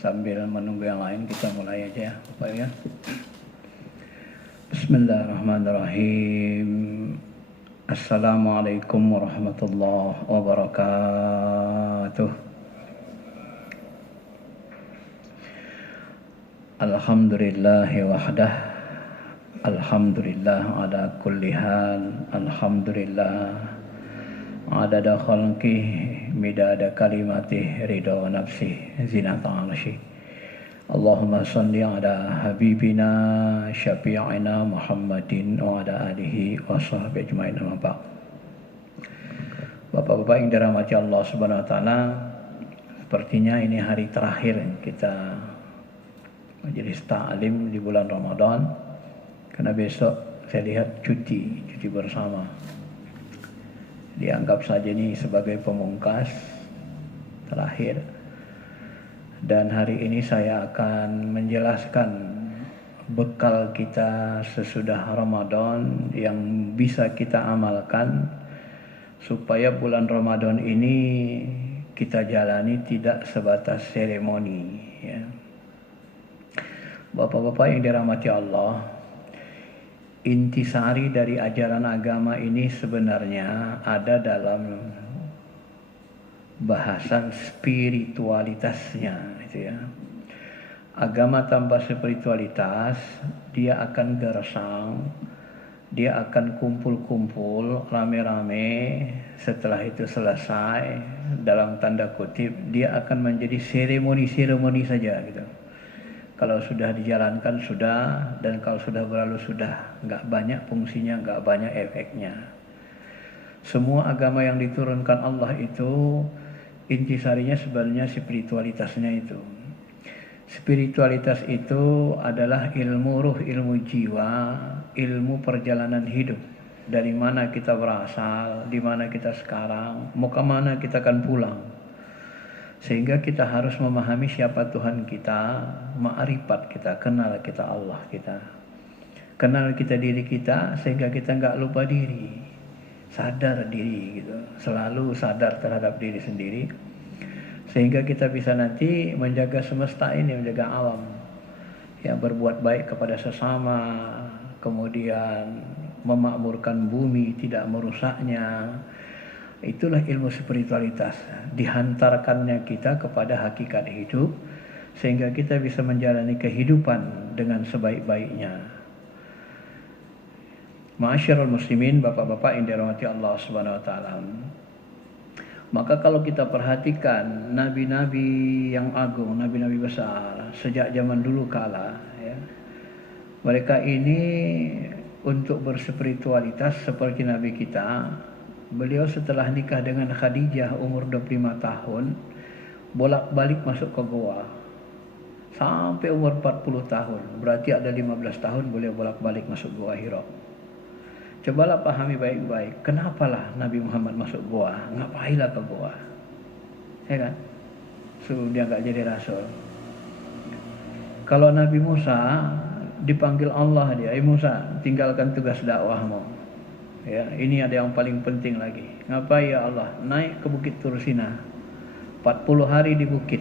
Sambil menunggu yang lain kita mulai aja ya Bapak ya. Bismillahirrahmanirrahim. Assalamualaikum warahmatullahi wabarakatuh. Alhamdulillahi wahdah. Alhamdulillah ala kulli hal. Alhamdulillah adada khalqih midada kalimatih ridha nafsih zinata arsyih. Allahumma salli ala habibina syafi'ina Muhammadin wa ala alihi wa sahbihi ajma'in amma ba'd. Bapak-bapak yang dirahmati Allah Subhanahu wa taala, sepertinya ini hari terakhir kita majelis ta'lim di bulan Ramadan, karena besok saya lihat cuti bersama. Dianggap saja ini sebagai pemungkas terakhir. Dan hari ini saya akan menjelaskan bekal kita sesudah Ramadan yang bisa kita amalkan supaya bulan Ramadan ini kita jalani tidak sebatas seremoni ya. Bapak-bapak yang dirahmati Allah, intisari dari ajaran agama ini sebenarnya ada dalam bahasan spiritualitasnya gitu ya. Agama tanpa spiritualitas dia akan gersang, dia akan kumpul-kumpul rame-rame, setelah itu selesai dalam tanda kutip dia akan menjadi seremoni-seremoni saja gitu. Kalau sudah dijalankan sudah, dan kalau sudah berlalu sudah, nggak banyak fungsinya, nggak banyak efeknya. Semua agama yang diturunkan Allah itu intisarinya sebenarnya spiritualitasnya itu. Spiritualitas itu adalah ilmu ruh, ilmu jiwa, ilmu perjalanan hidup. Dari mana kita berasal, di mana kita sekarang, mau ke mana kita akan pulang. Sehingga kita harus memahami siapa Tuhan kita, ma'rifat kita, kenal kita Allah kita. Kenal kita diri kita sehingga kita nggak lupa diri. Sadar diri gitu, selalu sadar terhadap diri sendiri. Sehingga kita bisa nanti menjaga semesta ini, menjaga alam. Yang berbuat baik kepada sesama, kemudian memakmurkan bumi, tidak merusaknya. Itulah ilmu spiritualitas, dihantarkannya kita kepada hakikat hidup sehingga kita bisa menjalani kehidupan dengan sebaik-baiknya. Ma'asyiral muslimin, bapak-bapak yang dirahmati Allah Subhanahu wa taala. Maka kalau kita perhatikan nabi-nabi yang agung, nabi-nabi besar sejak zaman dulu kala ya, mereka ini untuk berspiritualitas seperti nabi kita. Beliau setelah nikah dengan Khadijah umur 25 tahun bolak-balik masuk ke goa sampai umur 40 tahun. Berarti ada 15 tahun beliau bolak-balik masuk goa Hira. Cobalah pahami baik-baik, kenapalah Nabi Muhammad masuk goa, ngapailah ke goa, ya kan? Sebelum dia gak jadi rasul. Kalau Nabi Musa dipanggil Allah dia, Musa tinggalkan tugas dakwahmu. Ya, ini ada yang paling penting lagi. Ngapain ya Allah? Naik ke Bukit Tursina. 40 hari di bukit.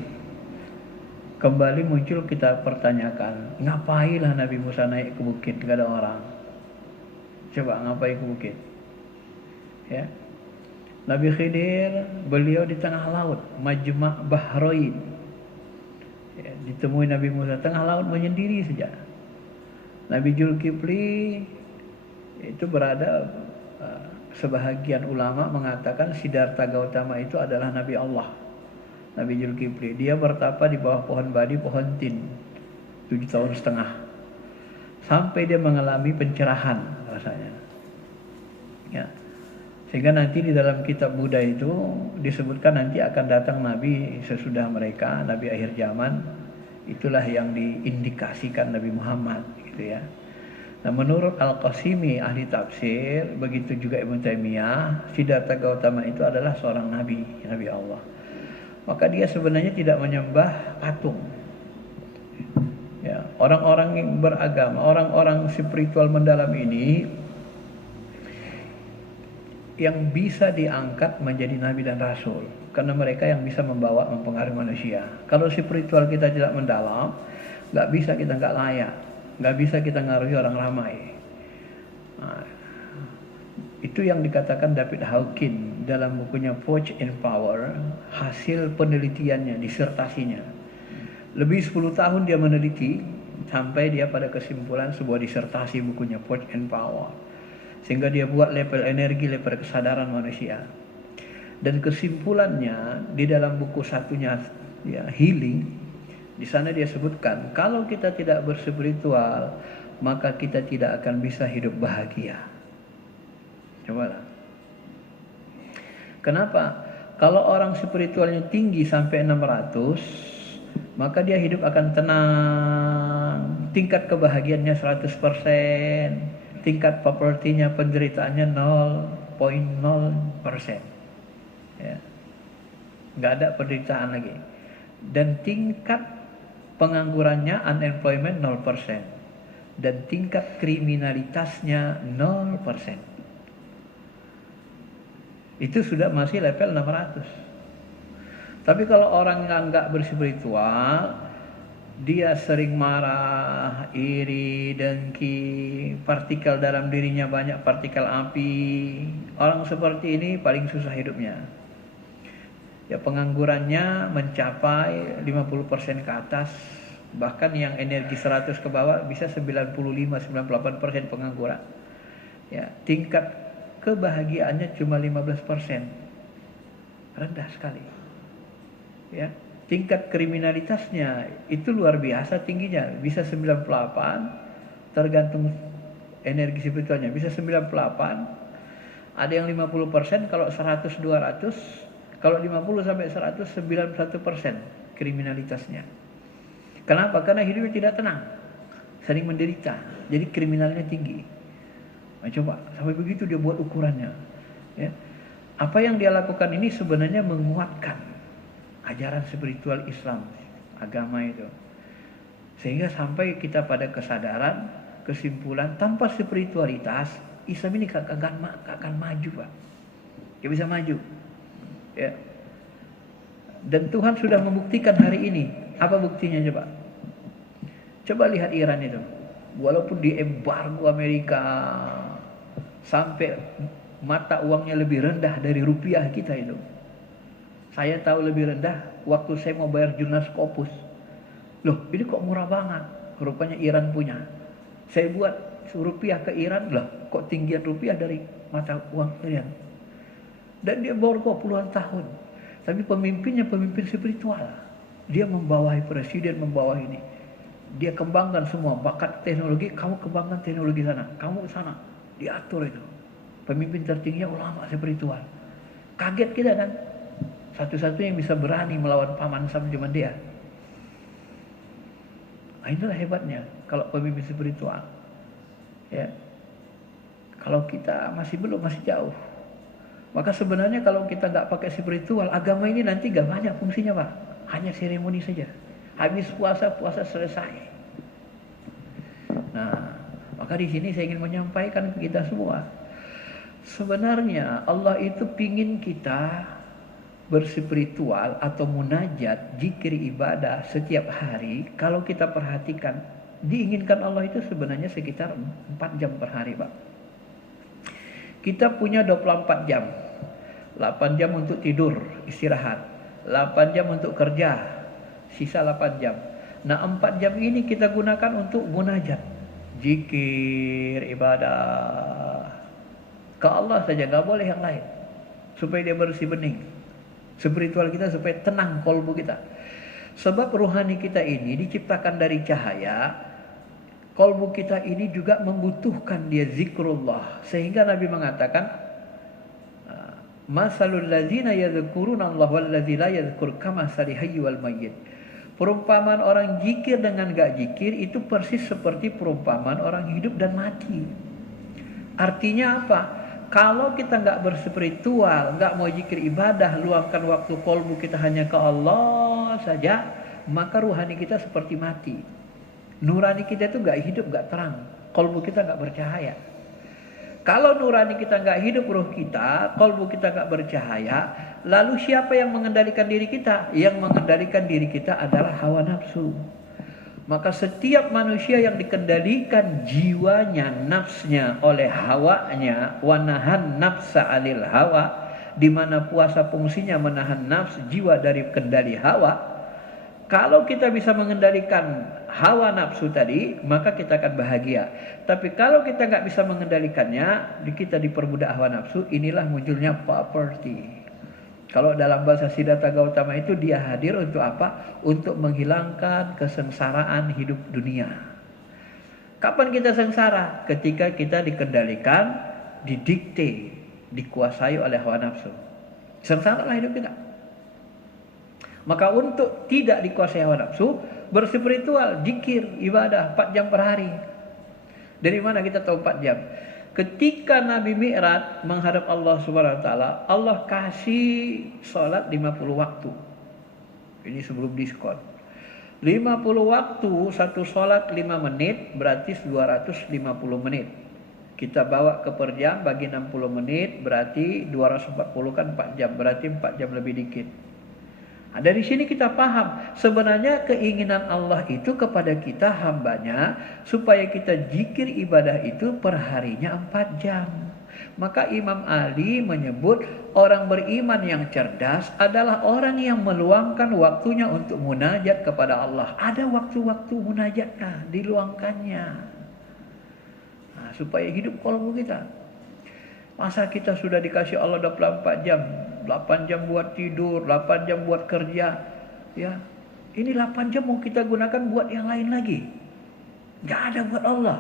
Kembali muncul, kita pertanyakan, ngapailah Nabi Musa naik ke bukit, gak ada orang. Coba ngapain ke bukit? Ya. Nabi Khidir, beliau di tengah laut, Majma' Bahrain. Ya, ditemui Nabi Musa tengah laut menyendiri saja. Nabi Zulkifli itu berada, sebahagian ulama mengatakan Siddhartha Gautama itu adalah Nabi Allah, Nabi Zulkifli. Dia bertapa di bawah pohon badi, pohon tin 7,5 tahun sampai dia mengalami pencerahan rasanya ya. Sehingga nanti di dalam kitab Buddha itu disebutkan nanti akan datang Nabi sesudah mereka, Nabi akhir zaman. Itulah yang diindikasikan Nabi Muhammad gitu ya. Nah, menurut Al-Qasimi ahli tafsir, begitu juga Ibnu Taimiyah, Siddhartha Gautama itu adalah seorang nabi, nabi Allah. Maka dia sebenarnya tidak menyembah patung. Ya, orang-orang yang beragama, orang-orang spiritual mendalam ini yang bisa diangkat menjadi nabi dan rasul. karena mereka yang bisa mempengaruhi manusia. Kalau spiritual kita tidak mendalam, nggak bisa kita nggak layak, nggak bisa kita ngaruhi orang ramai. Nah, itu yang dikatakan David Hawkins dalam bukunya Forge in Power, hasil penelitiannya, disertasinya. Lebih 10 tahun dia meneliti sampai dia pada kesimpulan sebuah disertasi bukunya Forge in Power. Sehingga dia buat level energi, level kesadaran manusia. Dan kesimpulannya di dalam buku satunya ya, Healing, di sana dia sebutkan kalau kita tidak berspiritual maka kita tidak akan bisa hidup bahagia. Cobalah. Kenapa? Kalau orang spiritualnya tinggi sampai 600, maka dia hidup akan tenang, tingkat kebahagiaannya 100%, tingkat poverty-nya, penderitaannya 0,0%. Ya. Nggak ada penderitaan lagi. Dan tingkat penganggurannya, unemployment 0%. Dan tingkat kriminalitasnya 0%. Itu sudah masih level 600. Tapi kalau orang yang nggak berspiritual, dia sering marah, iri, dengki, partikel dalam dirinya banyak partikel api. Orang seperti ini paling susah hidupnya. Ya, penganggurannya mencapai 50% ke atas. Bahkan yang energi 100 ke bawah bisa 95-98% pengangguran. Ya, tingkat kebahagiaannya cuma 15%. Rendah sekali. Ya, tingkat kriminalitasnya itu luar biasa tingginya, bisa 98, tergantung energi spiritualnya, bisa 98, ada yang 50%, kalau 100 200, kalau 50 sampai 100 91% kriminalitasnya. Kenapa? Karena hidupnya tidak tenang, sering menderita, jadi kriminalnya tinggi. Nah, coba sampai begitu dia buat ukurannya. Ya. Apa yang dia lakukan ini sebenarnya menguatkan ajaran spiritual Islam, agama itu. Sehingga sampai kita pada kesadaran, kesimpulan, tanpa spiritualitas, Islam ini akan maju, Pak. Dia bisa maju. Ya. Dan Tuhan sudah membuktikan hari ini. Apa buktinya coba? Coba lihat Iran itu. Walaupun diembargo Amerika, sampai mata uangnya lebih rendah dari rupiah kita itu. Saya tahu lebih rendah waktu saya mau bayar jurnas Scopus. Loh, ini kok murah banget. Rupanya Iran punya. Saya buat rupiah ke Iran, loh kok tinggian rupiah dari mata uang Iran. Dan dia borgo puluhan tahun. Tapi pemimpinnya pemimpin spiritual. Dia membawahi presiden, membawahi ini. Dia kembangkan semua bakat teknologi, kamu kembangkan teknologi sana, kamu ke sana. Diatur itu. Pemimpin tertingginya ulama spiritual. Kaget kita kan. Satu-satunya yang bisa berani melawan Paman Sam cuma dia. Nah, inilah hebatnya kalau pemimpin spiritual. Ya. Kalau kita masih belum, masih jauh. Maka sebenarnya kalau kita nggak pakai spiritual, agama ini nanti nggak banyak fungsinya, Pak. Hanya seremoni saja. Habis puasa selesai. Nah, maka di sini saya ingin menyampaikan ke kita semua. Sebenarnya Allah itu pingin kita berspiritual atau munajat, zikir, ibadah setiap hari. Kalau kita perhatikan, diinginkan Allah itu sebenarnya sekitar 4 jam per hari, Pak. Kita punya 24 jam. 8 jam untuk tidur, istirahat. 8 jam untuk kerja, sisa 8 jam. Nah, 4 jam ini kita gunakan untuk munajat, zikir, ibadah ke Allah saja, nggak boleh yang lain, supaya dia bersih bening spiritual kita, supaya tenang kolbu kita. Sebab ruhani kita ini diciptakan dari cahaya, kolbu kita ini juga membutuhkan dia zikrullah. Sehingga Nabi mengatakan, masalul ladzina yadhkuruna Allah wal ladzi la yadhkur kamasali hayy wal mayyit. Perumpamaan orang zikir dengan gak zikir itu persis seperti perumpamaan orang hidup dan mati. Artinya apa? Kalau kita nggak berspiritual, nggak mau zikir ibadah, luangkan waktu kolbu kita hanya ke Allah saja, maka ruhani kita seperti mati. Nurani kita itu nggak hidup, nggak terang. Kolbu kita nggak bercahaya. Kalau nurani kita nggak hidup, ruh kita, kolbu kita nggak bercahaya, Lalu siapa yang mengendalikan diri kita? Yang mengendalikan diri kita adalah hawa nafsu. Maka setiap manusia yang dikendalikan jiwanya, nafsnya oleh hawanya, wanahan nafsa alil hawa, di mana puasa fungsinya menahan nafs jiwa dari kendali hawa. Kalau kita bisa mengendalikan hawa nafsu tadi, maka kita akan bahagia. Tapi kalau kita nggak bisa mengendalikannya, kita diperbudak hawa nafsu, inilah munculnya property. Kalau dalam bahasa Siddhartha Gautama itu dia hadir untuk apa? Untuk menghilangkan kesengsaraan hidup dunia. Kapan kita sengsara? Ketika kita dikendalikan, didikte, dikuasai oleh hawa nafsu. Sengsaralah hidup kita. Maka untuk tidak dikuasai hawa nafsu, berspiritual, zikir, ibadah 4 jam per hari. Dari mana kita tahu 4 jam? Ketika Nabi Mi'raj menghadap Allah Subhanahu wa taala, Allah kasih salat 50 waktu. Ini sebelum diskon. 50 waktu, satu salat 5 menit berarti 250 menit. Kita bawa ke per jam bagi 60 menit berarti 240 kan 4 jam, berarti 4 jam lebih dikit. Nah, dari sini kita paham sebenarnya keinginan Allah itu kepada kita hambanya supaya kita zikir ibadah itu per harinya 4 jam. Maka Imam Ali menyebut orang beriman yang cerdas adalah orang yang meluangkan waktunya untuk munajat kepada Allah. Ada waktu-waktu munajatnya, diluangkannya. Nah, supaya hidup kolbu kita. Masa kita sudah dikasih Allah 24 jam, 8 jam buat tidur, 8 jam buat kerja. Ya, ini 8 jam mau kita gunakan buat yang lain lagi. Gak ada buat Allah.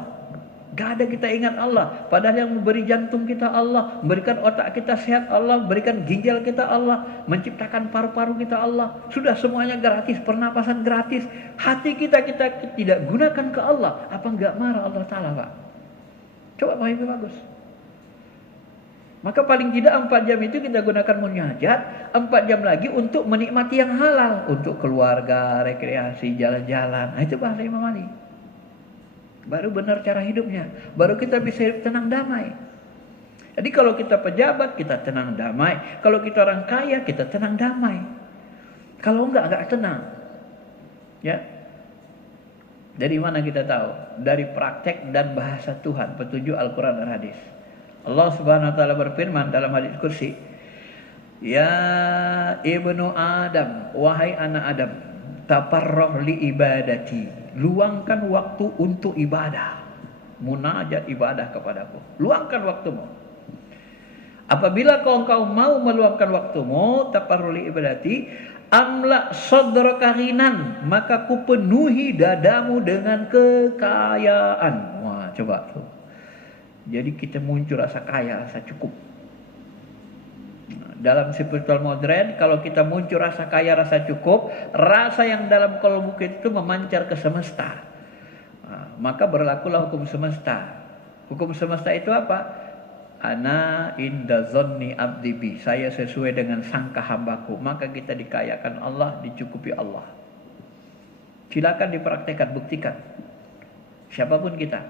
Gak ada kita ingat Allah. Padahal yang memberi jantung kita Allah, memberikan otak kita sehat Allah, memberikan ginjal kita Allah, menciptakan paru-paru kita Allah. Sudah semuanya gratis, pernapasan gratis. Hati kita tidak gunakan ke Allah. Apa gak marah Allah Ta'ala, Pak? Coba pahami bagus. Maka paling tidak 4 jam itu kita gunakan munajat, 4 jam lagi untuk menikmati yang halal, untuk keluarga, rekreasi, jalan-jalan. Nah, itu bahasa Imam Ali. Baru benar cara hidupnya, baru kita bisa hidup tenang damai. Jadi kalau kita pejabat, kita tenang damai. Kalau kita orang kaya, kita tenang damai. Kalau enggak tenang. Ya. Dari mana kita tahu? Dari praktek dan bahasa Tuhan, petunjuk Al-Quran dan Hadis. Allah Subhanahu wa taala berfirman dalam hadis kursi, "Ya ibnu Adam, wahai anak Adam, taparrah li ibadati." Luangkan waktu untuk ibadah. Munajat ibadah kepadaku. Luangkan waktumu. Apabila engkau mau meluangkan waktumu, taparrah li ibadati, amla sadraka ghinan, maka ku penuhi dadamu dengan kekayaan. Wah, coba tuh. Jadi kita muncul rasa kaya, rasa cukup. Dalam spiritual modern, kalau kita muncul rasa kaya, rasa cukup, rasa yang dalam kolbu kita itu memancar ke semesta. Maka berlakulah hukum semesta. Hukum semesta itu apa? Ana inda zonni abdi bi. Saya sesuai dengan sangka hambaku. Maka kita dikayakan Allah, dicukupi Allah. Silakan dipraktekkan, buktikan. Siapapun kita,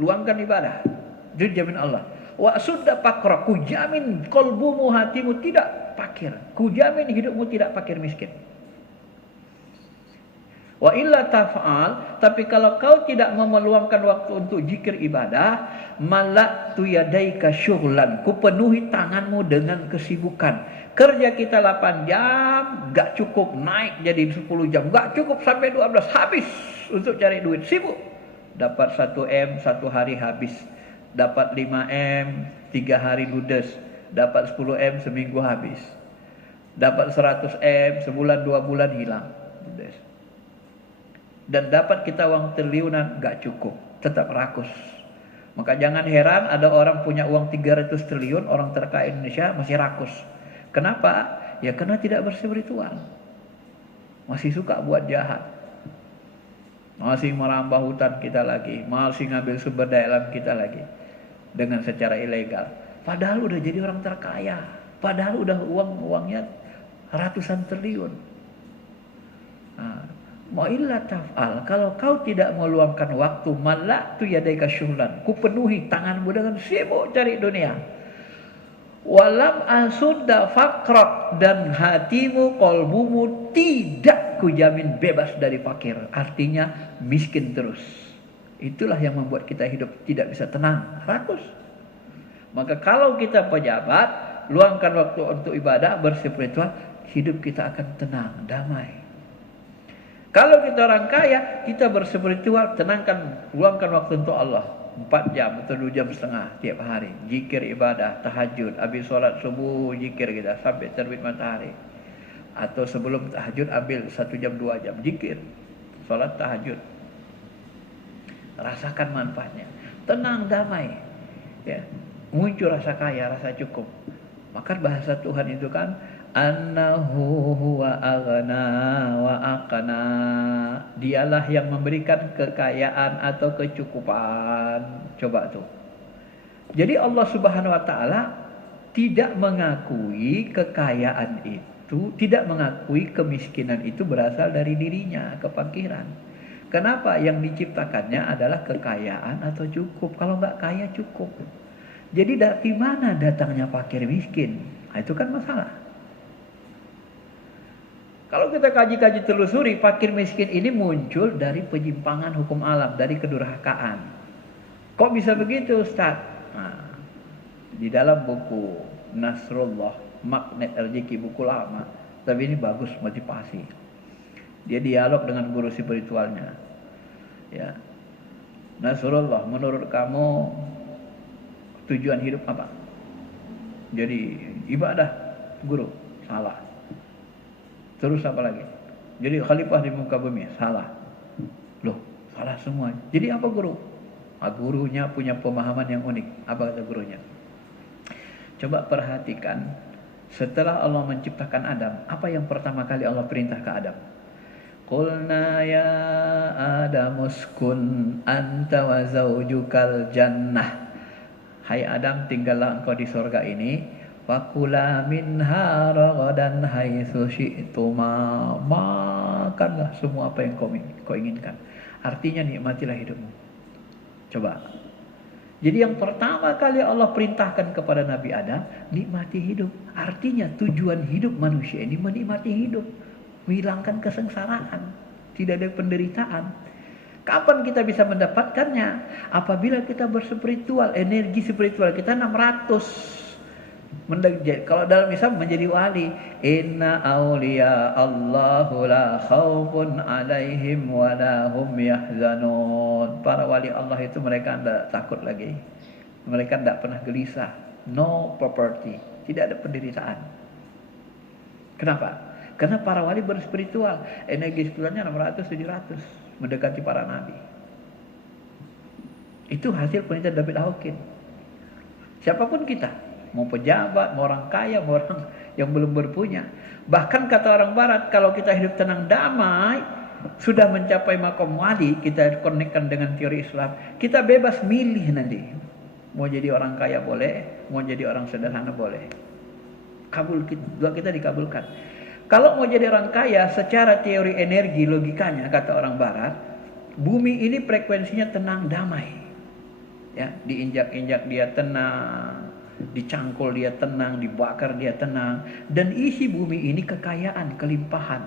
luangkan ibadah. Itu jamin Allah. Wa sudah pakra, ku jamin kolbumu, hatimu tidak fakir. Ku jamin hidupmu tidak fakir miskin. Wa illa taf'al, tapi kalau kau tidak mau meluangkan waktu untuk zikir ibadah, malaktu yadaika syughlan, ku penuhi tanganmu dengan kesibukan. Kerja kita 8 jam, gak cukup, naik jadi 10 jam, gak cukup sampai 12, habis untuk cari duit, sibuk. Dapat 1 M, 1 hari habis. Dapat 5 M, 3 hari ludes. Dapat 10 M, seminggu habis. Dapat 100 M, sebulan 2 bulan hilang. Ludes. Dan dapat kita uang triliunan, gak cukup. Tetap rakus. Maka jangan heran ada orang punya uang 300 triliun, orang terkaya Indonesia masih rakus. Kenapa? Ya karena tidak berspiritual. Masih suka buat jahat. Masih merambah hutan kita lagi. Masih ngambil sumber daya alam kita lagi. Dengan secara ilegal. Padahal udah jadi orang terkaya. Padahal udah uangnya ratusan triliun. Ma'illa taf'al. Kalau kau tidak meluangkan waktu, malaktu yadaika syughlan. Ku penuhi tanganmu dengan sibuk cari dunia. Walam asudda fakrak, dan hatimu, kolbumu tidak kujamin bebas dari fakir. Artinya miskin terus. Itulah yang membuat kita hidup tidak bisa tenang, rakus. Maka kalau kita pejabat, luangkan waktu untuk ibadah, berspiritual, hidup kita akan tenang, damai. Kalau kita orang kaya, kita berspiritual, luangkan waktu untuk Allah. 4 jam atau 2 jam setengah tiap hari. Zikir, ibadah, tahajud. Habis solat subuh, zikir kita sampai terbit matahari. Atau sebelum tahajud, ambil 1 jam 2 jam. Zikir, solat tahajud. Rasakan manfaatnya. Tenang, damai. Ya. Muncul rasa kaya, rasa cukup. Maka bahasa Tuhan itu kan, annahu huwa aghna wa aqna. Dialah yang memberikan kekayaan atau kecukupan. Coba tuh. Jadi Allah Subhanahu wa taala tidak mengakui kekayaan itu, tidak mengakui kemiskinan itu berasal dari dirinya, kefakiran. Kenapa? Yang diciptakannya adalah kekayaan atau cukup. Kalau nggak kaya cukup. Jadi dari mana datangnya fakir miskin? Nah, itu kan masalah. Kalau kita kaji-kaji telusuri, fakir miskin ini muncul dari penyimpangan hukum alam, dari kedurhakaan. Kok bisa begitu, Ustaz? Nah, di dalam buku Nasrullah, Magnet Rezeki, buku lama, tapi ini bagus motivasi. Dia dialog dengan guru spiritualnya. Ya. Nasrullah, menurut kamu tujuan hidup apa? Jadi ibadah, guru, salah. Terus apa lagi? Jadi khalifah di muka bumi, salah. Loh, salah semua. Jadi apa guru? Gurunya punya pemahaman yang unik. Apa kata gurunya? Coba perhatikan, setelah Allah menciptakan Adam, apa yang pertama kali Allah perintah ke Adam? Qulna ya Adam uskun anta wa zaujukal jannah. Hai Adam, tinggallah engkau di surga ini. Fakula minha ragadan haitsu syi'tuma. Makanlah semua apa yang kau inginkan. Artinya nikmatilah hidupmu. Coba. Jadi yang pertama kali Allah perintahkan kepada Nabi Adam, nikmati hidup. Artinya tujuan hidup manusia ini menikmati hidup. Menghilangkan kesengsaraan. Tidak ada penderitaan. Kapan kita bisa mendapatkannya? Apabila kita berspiritual, energi spiritual kita 600. Kalau dalam Islam menjadi wali, inna awliya Allahu la khaufun alaihim wa la hum yahzanun. Para wali Allah itu mereka tidak takut lagi. Mereka tidak pernah gelisah. No property, tidak ada penderitaan. Kenapa? Karena para wali berspiritual, energi spiritualnya 600-700. Mendekati para nabi. Itu hasil penelitian David Hawkins. Siapapun kita, mau pejabat, mau orang kaya, mau orang yang belum berpunya. Bahkan kata orang barat, kalau kita hidup tenang damai, sudah mencapai makom wali, kita konekkan dengan teori Islam, kita bebas milih nanti. Mau jadi orang kaya boleh, mau jadi orang sederhana boleh. Doa kita dikabulkan. Kalau mau jadi orang kaya, secara teori energi logikanya, kata orang barat, bumi ini frekuensinya tenang, damai. Ya, diinjak-injak dia tenang, dicangkul dia tenang, dibakar dia tenang. Dan isi bumi ini kekayaan, kelimpahan.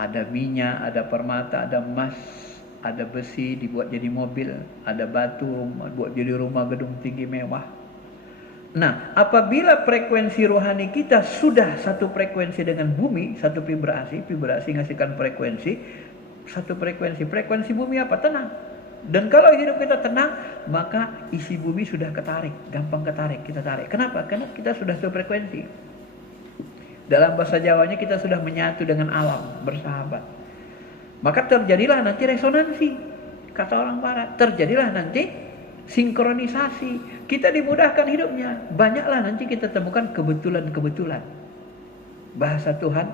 Ada minyak, ada permata, ada emas, ada besi dibuat jadi mobil, ada batu buat jadi rumah gedung tinggi mewah. Nah, apabila frekuensi rohani kita sudah satu frekuensi dengan bumi, satu vibrasi ngasihkan frekuensi, satu frekuensi bumi apa? Tenang. Dan kalau hidup kita tenang, maka isi bumi sudah ketarik, gampang ketarik, kita tarik. Kenapa? Karena kita sudah satu frekuensi. Dalam bahasa Jawanya kita sudah menyatu dengan alam, bersahabat. Maka terjadilah nanti resonansi, kata orang barat. Terjadilah nanti sinkronisasi, kita dimudahkan hidupnya. Banyaklah nanti kita temukan kebetulan-kebetulan. Bahasa Tuhan,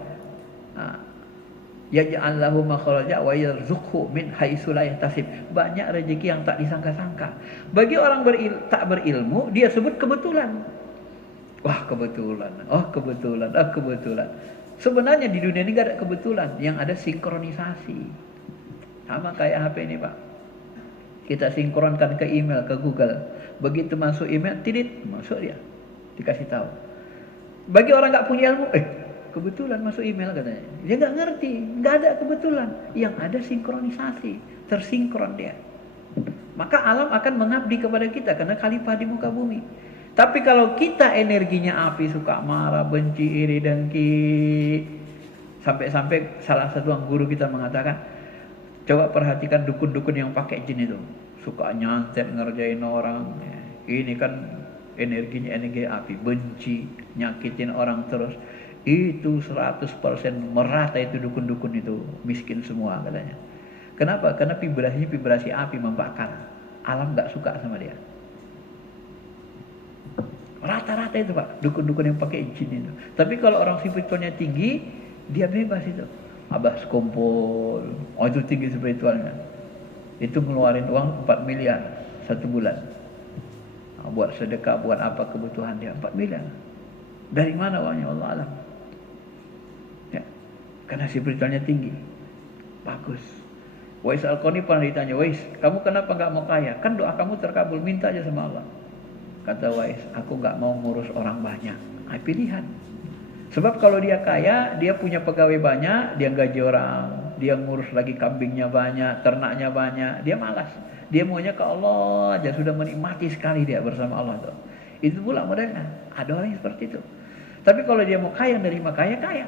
yaj'al lahu makhraja wa yarzuqhu min haitsu la yahtasib. Banyak rezeki yang tak disangka-sangka. Bagi orang tak berilmu, dia sebut kebetulan. Wah, kebetulan. Oh, kebetulan. Oh, kebetulan. Sebenarnya di dunia ini enggak ada kebetulan, yang ada sinkronisasi. Sama kayak HP ini, Pak. Kita sinkronkan ke email, ke Google. Begitu masuk email, tidit, masuk dia. Dikasih tahu. Bagi orang nggak punya ilmu, kebetulan masuk email katanya. Dia nggak ngerti, nggak ada kebetulan. Yang ada sinkronisasi, tersinkron dia. Maka alam akan mengabdi kepada kita karena khalifah di muka bumi. Tapi kalau kita energinya api, suka marah, benci, iri, dengki, sampai-sampai salah satu guru kita mengatakan, coba perhatikan dukun-dukun yang pakai jin itu, suka nyantet ngerjain orang. Ini kan energinya energi api, benci, nyakitin orang terus. Itu 100% merata itu dukun-dukun itu miskin semua katanya. Kenapa? Karena vibrasinya vibrasi api membakar. Alam nggak suka sama dia. Rata-rata itu Pak, dukun-dukun yang pakai jin itu. Tapi kalau orang spiritualnya tinggi, dia bebas itu. Abah sekumpul, itu tinggi spiritualnya. Itu ngeluarin uang 4 miliar 1 bulan. Buat sedekah, buat apa kebutuhan dia, 4 miliar. Dari mana uangnya? Allah alam. Ya, karena spiritualnya tinggi. Bagus. Wais Al-Qarni pernah ditanya, Wais, kamu kenapa nggak mau kaya? Kan doa kamu terkabul, minta aja sama Allah. Kata Wais, aku nggak mau ngurus orang banyak. Pilihan. Sebab kalau dia kaya, dia punya pegawai banyak, dia gaji orang, dia ngurus lagi kambingnya banyak, ternaknya banyak, dia malas. Dia maunya ke Allah aja, sudah menikmati sekali dia bersama Allah tuh. Itu pula modelnya. Ada orang yang seperti itu. Tapi kalau dia mau kaya, nerima kaya.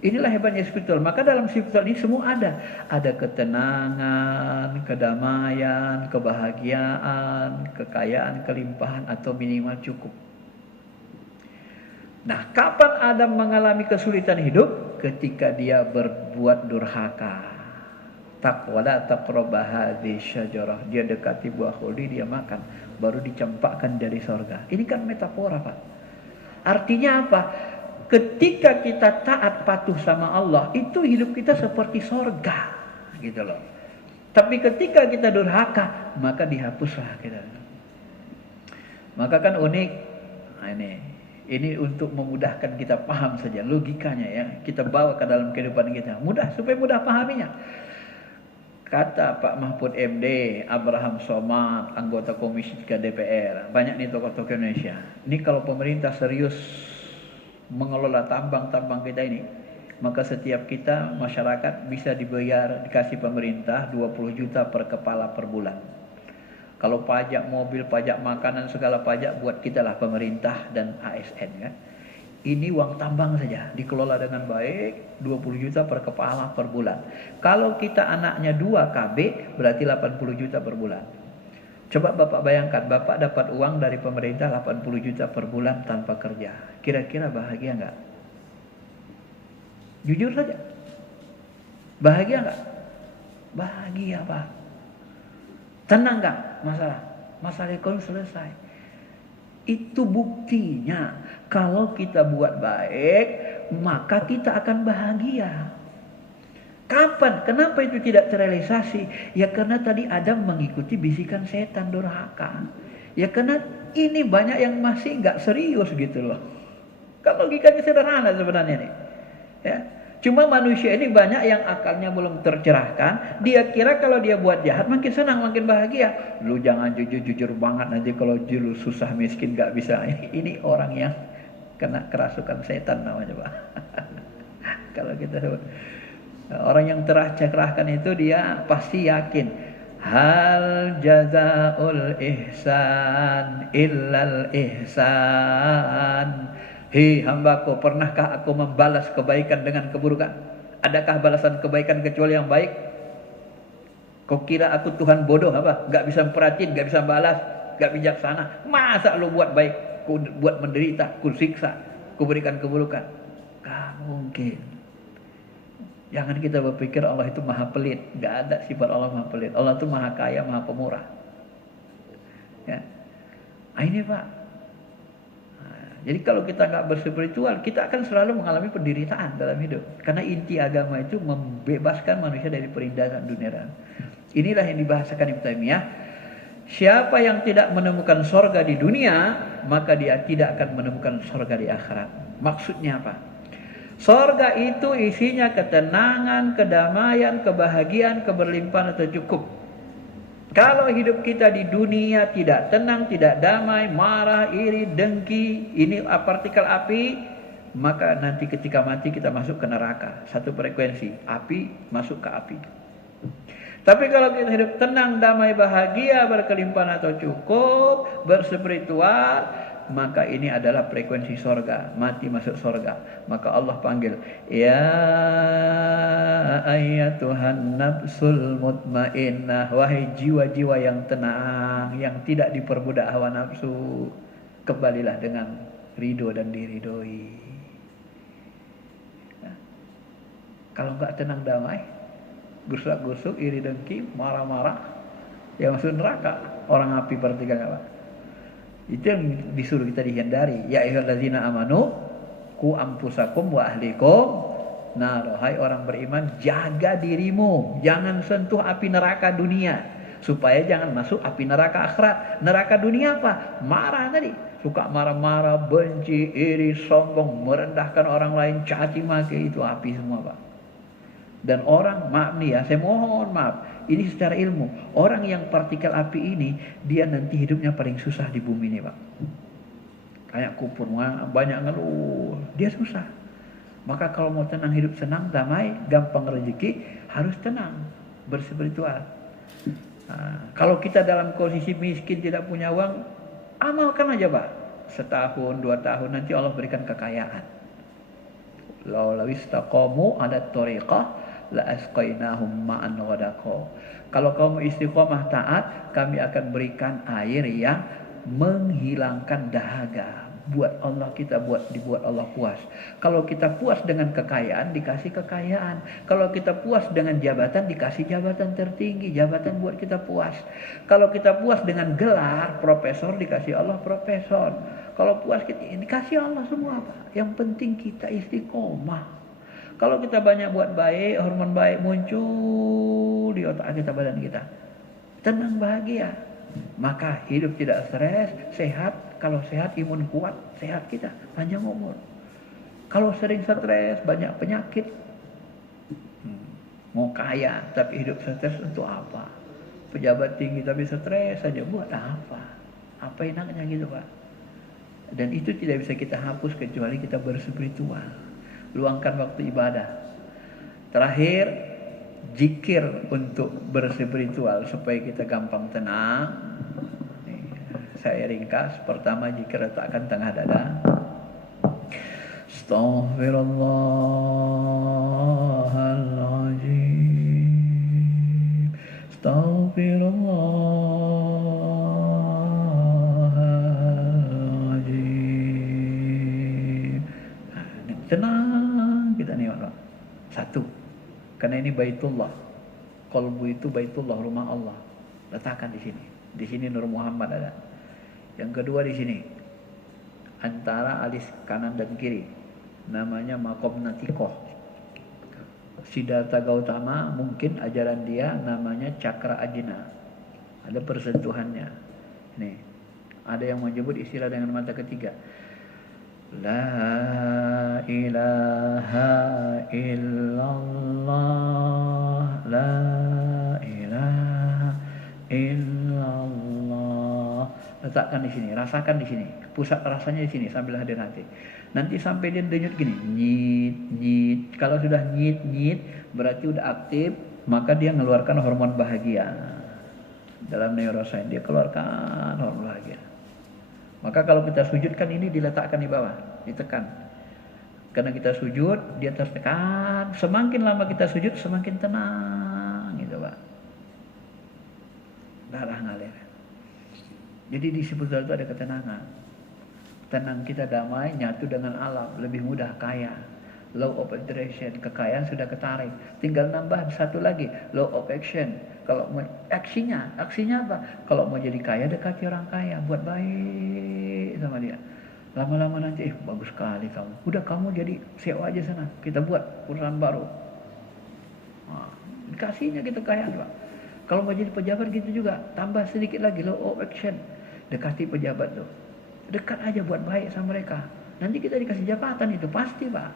Inilah hebatnya spiritual. Maka dalam spiritual ini semua ada. Ada ketenangan, kedamaian, kebahagiaan, kekayaan, kelimpahan, atau minimal cukup. Nah, kapan Adam mengalami kesulitan hidup? Ketika dia berbuat durhaka. Wala taqrabu hadhihi syajarah. Dia dekati buah khuldi, dia makan, baru dicampakkan dari sorga. Ini kan metafora, Pak. Artinya apa? Ketika kita taat patuh sama Allah, itu hidup kita seperti sorga, gitu loh. Tapi ketika kita durhaka, maka dihapuslah kita. Maka kan unik. Nah, ini untuk memudahkan kita paham saja logikanya ya. Kita bawa ke dalam kehidupan kita. Mudah, supaya mudah pahaminya. Kata Pak Mahfud MD, Abraham Somad, anggota Komisi 3 DPR, banyak nih tokoh-tokoh Indonesia. Ini kalau pemerintah serius mengelola tambang-tambang kita ini, maka setiap kita masyarakat bisa dibayar, dikasih pemerintah 20 juta per kepala per bulan. Kalau pajak mobil, pajak makanan, segala pajak buat kita lah pemerintah dan ASN kan. Ini uang tambang saja, dikelola dengan baik, 20 juta per kepala per bulan. Kalau kita anaknya 2 KB, berarti 80 juta per bulan. Coba Bapak bayangkan, Bapak dapat uang dari pemerintah 80 juta per bulan tanpa kerja. Kira-kira bahagia nggak? Jujur saja. Bahagia nggak? Bahagia, Pak. Tenang nggak masalah? Masalah ekonomi selesai. Itu buktinya. Kalau kita buat baik, maka kita akan bahagia. Kapan? Kenapa itu tidak terrealisasi? Ya karena tadi Adam mengikuti bisikan setan durhaka. Ya karena ini banyak yang masih nggak serius gitu loh. Kalau logikanya sederhana sebenarnya nih. Ya. Cuma manusia ini banyak yang akalnya belum tercerahkan. Dia kira kalau dia buat jahat makin senang, makin bahagia. Lu jangan jujur-jujur banget, nanti kalau lu susah miskin nggak bisa. Ini orang yang kena kerasukan setan namanya, Pak. Kalau kita orang yang tercerahkan itu dia pasti yakin hal jazaul ihsan illal ihsan. Hei hambaku, pernahkah aku membalas kebaikan dengan keburukan? Adakah balasan kebaikan kecuali yang baik? Kau kira aku Tuhan bodoh apa? Gak bisa memperhatiin, gak bisa balas, gak bijaksana. Masa lu buat baik, ku buat menderita, ku siksa, ku berikan keburukan? Gak mungkin. Jangan kita berpikir Allah itu maha pelit. Gak ada sifat Allah maha pelit. Allah itu maha kaya, maha pemurah. Ya. Nah, ini Pak. Jadi kalau kita nggak berspiritual, kita akan selalu mengalami penderitaan dalam hidup. Karena inti agama itu membebaskan manusia dari perindahan dunia. Inilah yang dibahasakan Ibnu Taimiyah. Siapa yang tidak menemukan sorga di dunia, maka dia tidak akan menemukan sorga di akhirat. Maksudnya apa? Sorga itu isinya ketenangan, kedamaian, kebahagiaan, keberlimpahan atau cukup. Kalau hidup kita di dunia tidak tenang, tidak damai, marah, iri, dengki, ini partikel api, maka nanti ketika mati kita masuk ke neraka. Satu frekuensi, api masuk ke api. Tapi kalau kita hidup tenang, damai, bahagia, berkelimpahan atau cukup, berspiritual, maka ini adalah frekuensi sorga. Mati masuk sorga. Maka Allah panggil, ya ayyatuhan nafsul mutmainnah, wahai jiwa-jiwa yang tenang, yang tidak diperbudak hawa nafsu, kembalilah dengan ridho dan diridhoi. Nah, kalau enggak tenang damai, gusuk-gusuk, iri dengki, marah-marah, ya masuk neraka. Orang api partikel apa? Itu yang disuruh kita dihindari. Ya ayyuhallazina amanu qu anfusakum wa ahlikum nar. Hai orang beriman, jaga dirimu, jangan sentuh api neraka dunia, supaya jangan masuk api neraka akhirat. Neraka dunia apa? Marah tadi, suka marah-marah, benci, iri, sombong, merendahkan orang lain, caci maki, itu api semua, Pak. Dan orang, maaf nih ya, saya mohon maaf, ini secara ilmu, orang yang partikel api ini, dia nanti hidupnya paling susah di bumi ini, Pak. Kayak kupur, banyak ngeluh, dia susah. Maka kalau mau tenang, hidup senang, damai, gampang rezeki, harus tenang, berspiritual. Nah, kalau kita dalam posisi miskin, tidak punya uang, amalkan aja, Pak. Setahun, 2 tahun, nanti Allah berikan kekayaan. Law istaqamu ala tariqah la asqainahum ma'an ghadaqa. Kalau kamu istiqomah taat, kami akan berikan air yang menghilangkan dahaga. Buat Allah, kita dibuat Allah puas. Kalau kita puas dengan kekayaan, dikasih kekayaan. Kalau kita puas dengan jabatan, dikasih jabatan tertinggi, jabatan buat kita puas. Kalau kita puas dengan gelar profesor, dikasih Allah profesor. Kalau puas kita dikasih Allah semua, Pak. Yang penting kita istiqomah. Kalau kita banyak buat baik, hormon baik muncul di otak kita, badan kita, tenang, bahagia, maka hidup tidak stres, sehat. Kalau sehat, imun kuat, sehat kita, panjang umur. Kalau sering stres, banyak penyakit. Mau kaya tapi hidup stres untuk apa? Pejabat tinggi tapi stres saja, buat apa? Apa enaknya gitu, Pak? Dan itu tidak bisa kita hapus kecuali kita berspiritual. Luangkan waktu ibadah. Terakhir, zikir untuk berspiritual supaya kita gampang tenang. Saya ringkas. Pertama, zikir letakkan tengah dada. Astaghfirullahaladzim, astaghfirullahaladzim. Tenang kita nih, Pak. Satu, karena ini Baitullah. Qalbu itu Baitullah, rumah Allah. Letakkan di sini. Di sini Nur Muhammad ada. Yang kedua di sini, antara alis kanan dan kiri, namanya Maqam Natikoh. Siddhartha Gautama, mungkin ajaran dia namanya Cakra Ajna. Ada persentuhannya. Nih, ada yang menyebut istilah dengan mata ketiga. La ilaha illallah, la ilaha illallah. Letakkan di sini, rasakan di sini. Pusat rasanya di sini sambil hadir hati. Nanti sampai dia denyut gini, nyit, nyit. Kalau sudah nyit, nyit, berarti udah aktif, maka dia mengeluarkan hormon bahagia. Dalam neuroscience dia keluarkan hormon bahagia. Maka kalau kita sujudkan ini diletakkan di bawah, ditekan. Karena kita sujud, dia tertekan. Semakin lama kita sujud, semakin tenang, gitu, Pak. Darah ngalir. Jadi di spiritual itu ada ketenangan. Tenang kita damai, nyatu dengan alam, lebih mudah kaya. Law of attraction, kekayaan sudah ketarik. Tinggal nambah satu lagi, law of action. Kalau mau aksinya apa? Kalau mau jadi kaya, dekati orang kaya, buat baik sama dia. Lama-lama nanti, bagus sekali kamu. Udah kamu jadi sewa aja sana, kita buat perusahaan baru. Nah, dikasihnya kita kaya, Pak. Kalau mau jadi pejabat gitu juga, tambah sedikit lagi law of action. Dekati pejabat tuh. Dekat aja buat baik sama mereka. Nanti kita dikasih jabatan itu pasti, Pak.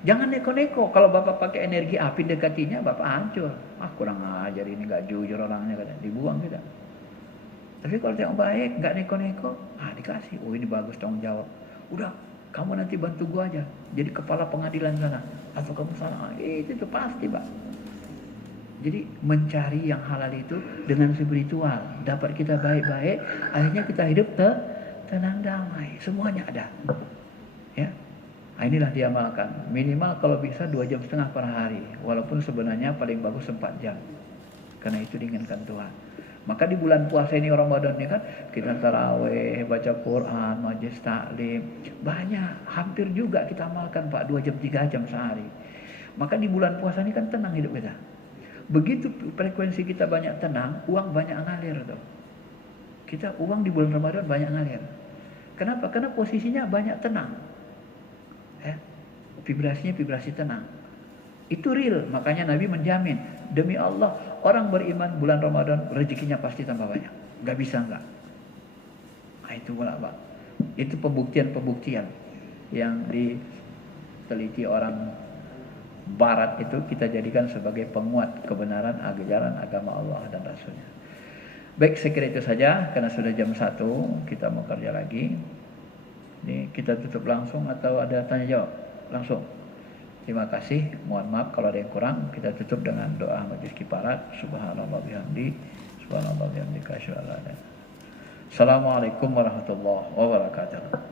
Jangan neko-neko. Kalau Bapak pakai energi api dekatinya, Bapak hancur. Ah, kurang ajar ini, nggak jujur orangnya, katanya. Dibuang kita. Tapi kalau yang baik, nggak neko-neko, dikasih. Oh, ini bagus, tanggung jawab. Udah, kamu nanti bantu gua aja. Jadi kepala pengadilan sana. Atau kamu sana. Itu pasti, Pak. Jadi mencari yang halal itu dengan spiritual. Dapat kita baik-baik, akhirnya kita hidup tenang, damai. Semuanya ada. Ya. Nah, inilah diamalkan. Minimal kalau bisa 2,5 jam per hari. Walaupun sebenarnya paling bagus 4 jam. Karena itu diinginkan Tuhan. Maka di bulan puasa ini Ramadan ini kan kita taraweh, baca Quran, majelis taklim. Banyak, hampir juga kita amalkan Pak 2 jam 3 jam sehari. Maka di bulan puasa ini kan tenang hidup kita. Begitu frekuensi kita banyak tenang, uang banyak ngalir tuh. Kita uang di bulan Ramadan banyak ngalir. Kenapa? Karena posisinya banyak tenang. Vibrasinya vibrasi tenang. Itu real. Makanya Nabi menjamin, demi Allah, orang beriman bulan Ramadan rezekinya pasti tambah banyak. Gak bisa enggak. Nah, itu pula Pak. Itu pembuktian yang diteliti orang Barat itu kita jadikan sebagai penguat kebenaran ajaran agama Allah dan Rasulnya. Baik, saya kira itu saja. Karena sudah jam 1, kita mau kerja lagi. Ini kita tutup langsung atau ada tanya jawab? Langsung. Terima kasih. Mohon maaf kalau ada yang kurang. Kita tutup dengan doa majelis kifarat. Subhanallah bihamdi. Subhanallah bihamdika asyhadu an la ilaha illa anta. Assalamualaikum warahmatullahi wabarakatuh.